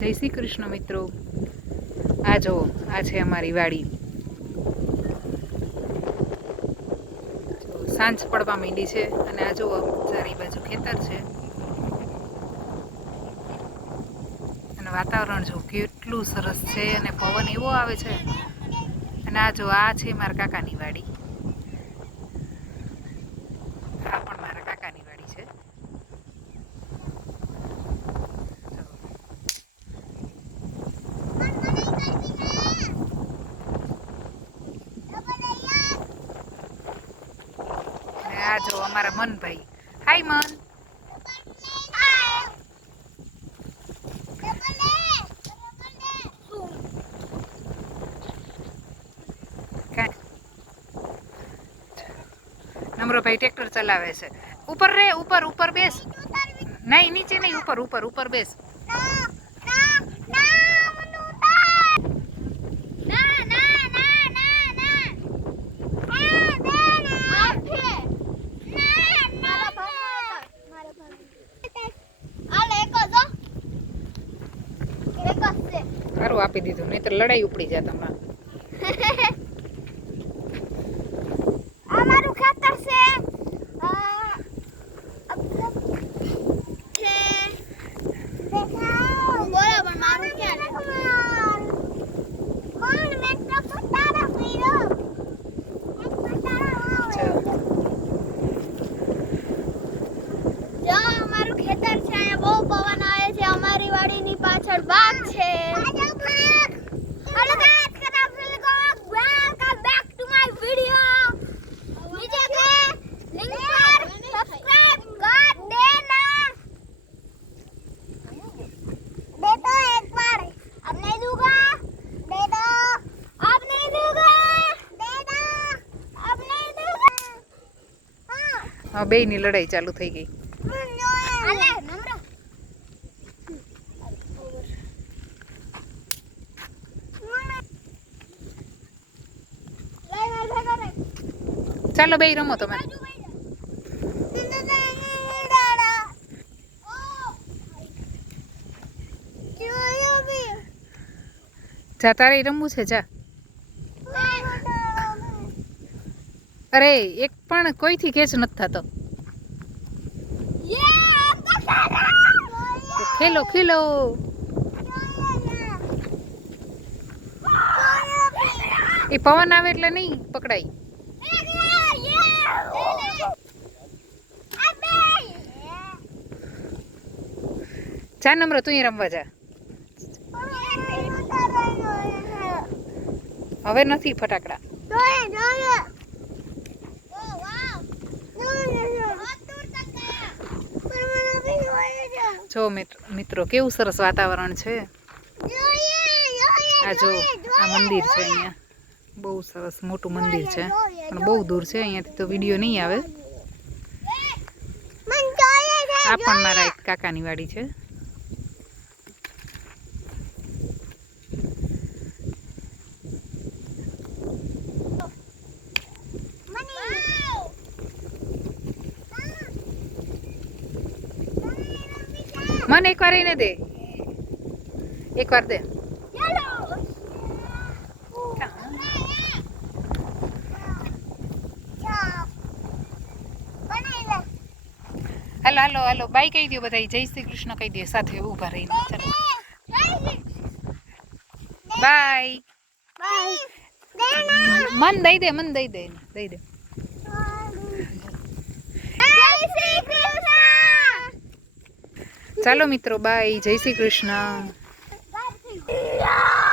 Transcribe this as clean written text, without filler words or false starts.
જય શ્રી કૃષ્ણ મિત્રો, આ જો આ છે અમારી વાડી। સાંજ પડવા માંડી છે અને આ જો ચારે બાજુ ખેતર છે અને વાતાવરણ જો કેટલું સરસ છે અને પવન એવો આવે છે। અને આ જો આ છે મારા કાકાની વાડી, આ પણ મારા કાકાની વાડી છે। આ જો અમારા મનભાઈ, હાય મન, નમ્રભાઈ ટ્રેક્ટર ચલાવે છે। ઉપર રે, ઉપર ઉપર બેસ, નહીં નીચે નહીં, ઉપર ઉપર ઉપર બેસ। સારું આપી દીધું, નહીં તો લડાઈ ઉપડી જાય તમારે। અમારું ખેતર છે બોલો પણ મારું ક્યાં કોણ મેં તો પતારા પીરો જો અમારું ખેતર છે, અહીંયા બહુ પવન આવે છે। અમારી વાડીની પાછળ બાગ છે। બે ની લડાઈ ચાલુ થઈ ગઈ। ચાલો બે રમો તમે। જા તારે રમવું છે, જા। અરે એક પણ કોઈથી કેચ નથી થતો। ખેલો ખેલો, એ પવન આવે એટલે નહીં પકડાય। જા નમ્ર, તું રમવા જા। હવે નથી ફટાકડા। જો મિત્રો કેવું સરસ વાતાવરણ છે। આ જો આ મંદિર છે, અહીંયા બહુ સરસ મોટું મંદિર છે, પણ બહુ દૂર છે, અહીંયાથી તો વિડીયો નહીં આવે। આ પણ મારા એક કાકાની વાડી છે। મને એક વાર એને દે, એક વાર દે। હાલો હાલો હાલો, બાય કહી દો બધા, જય શ્રી કૃષ્ણ કહી દો સાથે ઊભા રહીને। ચાલો બાય। મન દઈ દે, મન દઈ દે, દઈ દે। ચાલો મિત્રો બાય, જય શ્રી કૃષ્ણ।